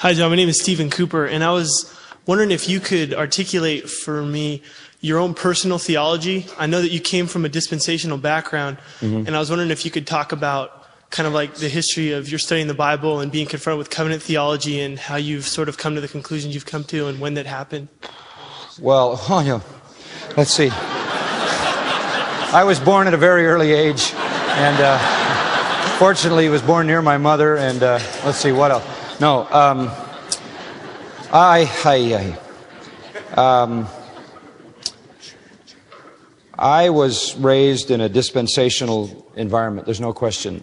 Hi, John. My name is Stephen Cooper, and I was wondering if you could articulate for me your own personal theology. I know that you came from a dispensational background, and I was wondering if you could talk about kind of like the history of your studying the Bible and being confronted with covenant theology and how you've sort of come to the conclusions you've come to and when that happened. Well, let's see. I was born at a very early age, and fortunately was born near my mother, and let's see, what else? No, I was raised in a dispensational environment, there's no question.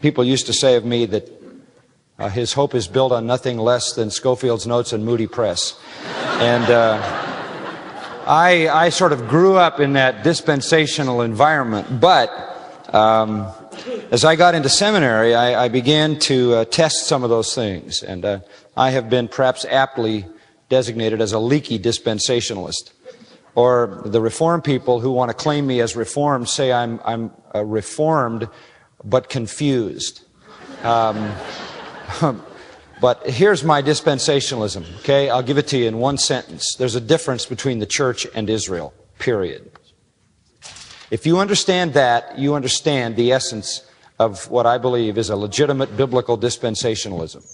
People used to say of me that his hope is built on nothing less than Schofield's Notes and Moody Press. And I sort of grew up in that dispensational environment, but as I got into seminary, I began to test some of those things, and I have been perhaps aptly designated as a leaky dispensationalist. Or the Reformed people who want to claim me as Reformed say I'm reformed but confused. But here's my dispensationalism, okay? I'll give it to you in one sentence. There's a difference between the church and Israel, period. If you understand that, you understand the essence of what I believe is a legitimate biblical dispensationalism.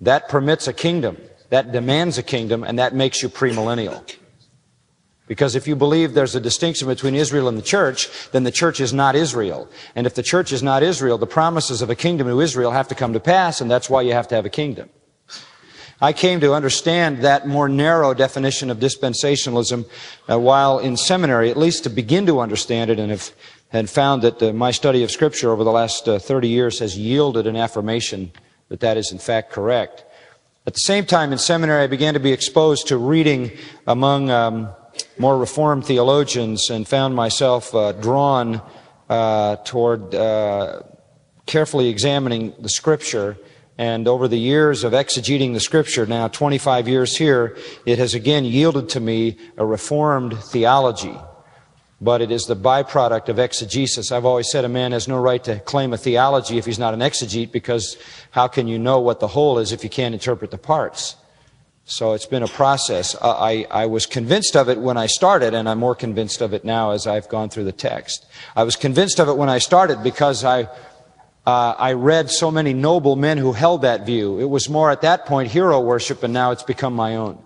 That permits a kingdom, that demands a kingdom, and that makes you premillennial. Because if you believe there's a distinction between Israel and the church, then the church is not Israel. And if the church is not Israel, the promises of a kingdom to Israel have to come to pass, and that's why you have to have a kingdom. I came to understand that more narrow definition of dispensationalism while in seminary, at least to begin to understand it, and found that my study of Scripture over the last 30 years has yielded an affirmation that that is in fact correct. At the same time in seminary, I began to be exposed to reading among more Reformed theologians and found myself drawn toward carefully examining the Scripture. And over the years of exegeting the Scripture, now 25 years here, it has again yielded to me a Reformed theology. But it is the byproduct of exegesis. I've always said a man has no right to claim a theology if he's not an exegete, because how can you know what the whole is if you can't interpret the parts? So it's been a process. I was convinced of it when I started, and I'm more convinced of it now as I've gone through the text. I was convinced of it when I started because I read so many noble men who held that view. It was more at that point hero worship, and now it's become my own.